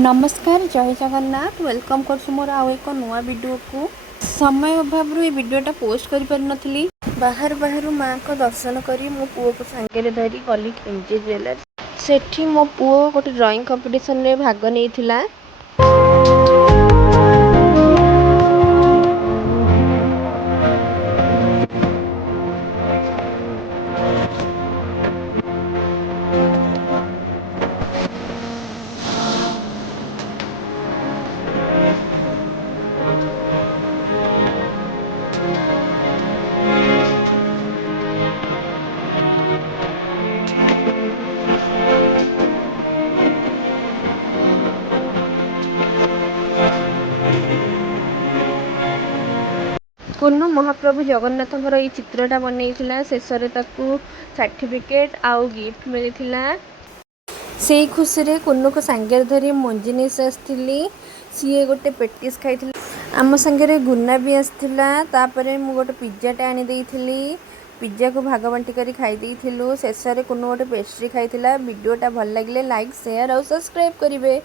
नमस्कार जय जगन्नाथ वेलकम कर मोर आउ एक नुआ वीडियो को समय अभाव ये वीडियोटा पोस्ट कर पार नथली बाहर बाहर माँ को दर्शन करी मो पुओ को सांगे धरी गली केमजी ज्वेलर्स सेठी मो पुओ गोटे ड्राइंग कंपटीशन रे भाग नेइथिला। कुन्नू महाप्रभु जगन्नाथ ये चित्रटा बनईला शेष सर्टिफिकेट आउ गिफ्ट मिलता से खुशी रे कुन्नू को सांगे धरी मंजिनी से आसती सी गोटे पेटिस खाई आम सांगे गुना भी आसला मु गोटे पिज्जाटे आनी पिज्जा को भाग बांटी कर खाई शेष में कुन्नू गोटे पेस्ट्री खाई वीडियोटा भल लगे लाइक शेयर और सब्सक्राइब करेंगे।